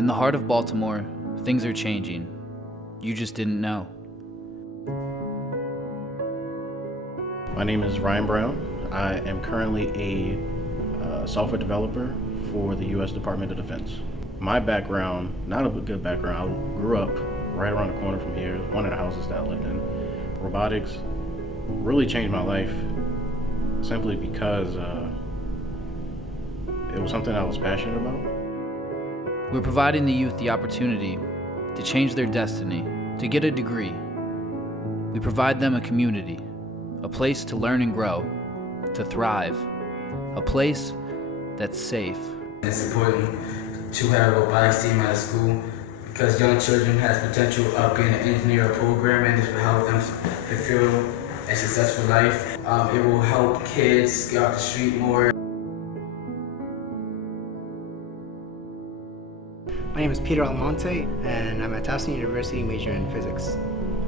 In the heart of Baltimore, things are changing. You just didn't know. My name is Ryan Brown. I am currently a software developer for the U.S. Department of Defense. My background, not a good background, I grew up right around the corner from here, one of the houses that I lived in. Robotics really changed my life simply because it was something I was passionate about. We're providing the youth the opportunity to change their destiny, to get a degree. We provide them a community, a place to learn and grow, to thrive, a place that's safe. It's important to have a robotics team at a school because young children have potential of being an engineer or programmer, and this will help them fulfill a successful life. It will help kids get off the street more. My name is Peter Almonte, and I'm at Towson University majoring in physics.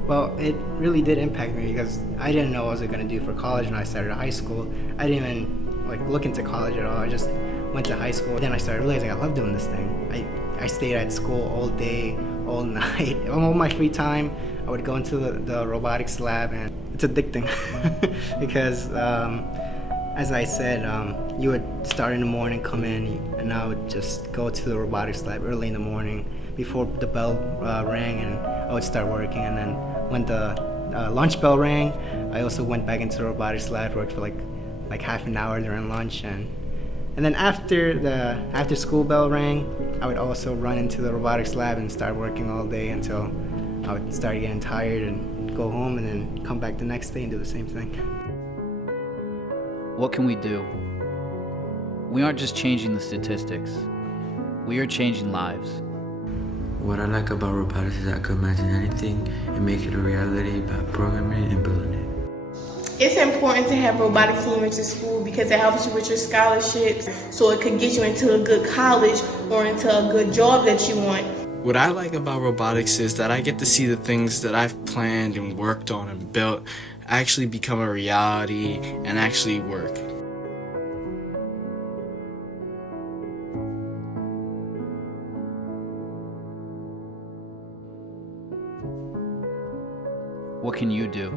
Well, it really did impact me because I didn't know what I was going to do for college when I started high school. I didn't even look into college at all. I just went to high school. Then I started realizing I love doing this thing. I stayed at school all day, all night. All my free time, I would go into the robotics lab, and it's addicting because, as I said, you would start in the morning, come in, and I would just go to the robotics lab early in the morning before the bell rang, and I would start working. And then when the lunch bell rang, I also went back into the robotics lab, worked for like half an hour during lunch, and then after school bell rang, I would also run into the robotics lab and start working all day until I would start getting tired and go home, and then come back the next day and do the same thing. What can we do? We aren't just changing the statistics. We are changing lives. What I like about robotics is I could imagine anything and make it a reality by programming and building it. It's important to have robotics team at your school because it helps you with your scholarships, so it could get you into a good college or into a good job that you want. What I like about robotics is that I get to see the things that I've planned and worked on and built actually become a reality and actually work. What can you do?